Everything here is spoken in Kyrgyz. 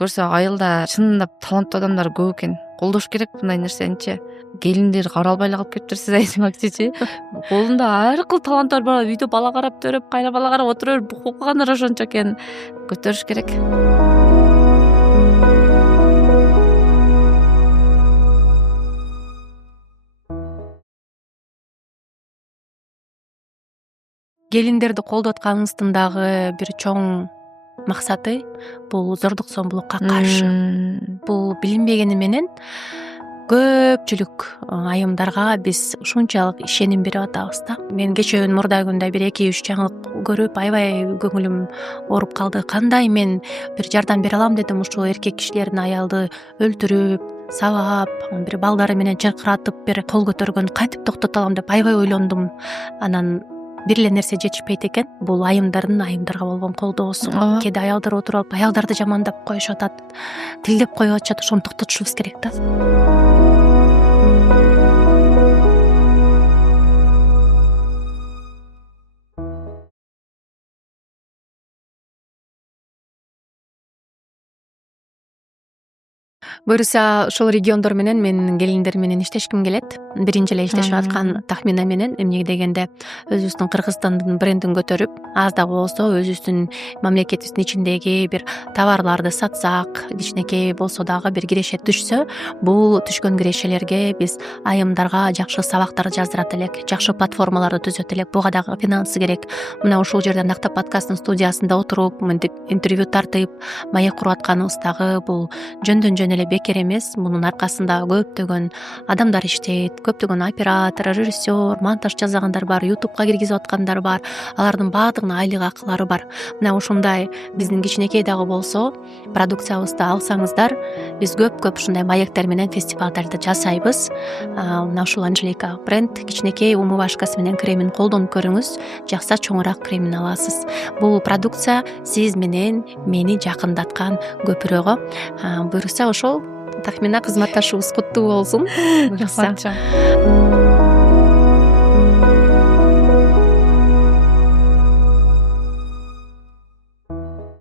көрсө айылда чындап таланттуу адамдар көп экен. Колдош керек мындай нерсеничи. Келиндер кара албай эле калып кетиптирсиз айтмакчычы. Колунда ар кыл таланттар бар. Үйдө бала карап төрөп, кайра бала карап отура берип, окугандар ошончо экен. Көтөрүш керек. Келиндерди колдоп атканыбыздын дагы бир чоң максаты бул зордук зомбулукка каршы. Бул билинбегени менен көпчүлүк айымдарга биз ушунчалык ишеним берип атабыз да. Мен кечээ мурда күндө 1-2-3 жаңылык көрүп аябай көңүлүм ооруп калды. Кандай мен бир жардам бере алам дедим ушул эркек кишилердин аялды өлтүрүп, сабап, бир балдары менен чыркыратып бир кол көтөргөн кантип токтото алам деп аябай ойлондум. Анан бир эле нерсе жетишпейт экен. Бул айымдардын айымдарга болгон колдоосу. Кээде аялдар отуруп алып аялдарды жамандап коюшуп атат, тилдеп коюп атышат. Ошону токтотушубуз керек да. Буюрса ошол региондор менен мен келиндер менен иштешким келет. Биринчи эле иштешип аткан тахмина менен эмне дегенде өзүбүздүн Кыргызстандын брендин көтөрүп, аз да болсо өзүбүздүн мамлекетибиздин ичиндеги бир товарларды сатсак, кичинекей болсо дагы бир киреше түшсө, бул түшкөн кирешелерге биз айымдарга жакшы сабактар жаздырат элек, жакшы платформаларды түзөт элек. Буга дагы финансы керек. Мына ушул жерде Накта подкасттын студиясында отуруп, мынтип интервью тартып, маек куруп атканыбыз дагы бул жөндөн жөн эле бекер эмес. Мунун аркасында көптөгөн адамдар иштейт, көптөгөн оператор, режиссер, монтаж жасагандар бар, ютубка киргизип аткандар бар. Алардын баардыгынын айлык акылары бар. Мына ушундай биздин кичинекей дагы болсо продукциябызды алсаңыздар, биз көп ушундай маектер менен фестивалдарды жасайбыз. Мына ушул Анжелика бренд кичинекей умывашкасы менен кремин колдонуп көрүңүз, жакса чоңураак кремин аласыз. Бул продукция сиз менен мени жакындаткан көпүрөгө. Буюрса ошол тахмина кызматташуубуз куттуу болсун. Жакшы.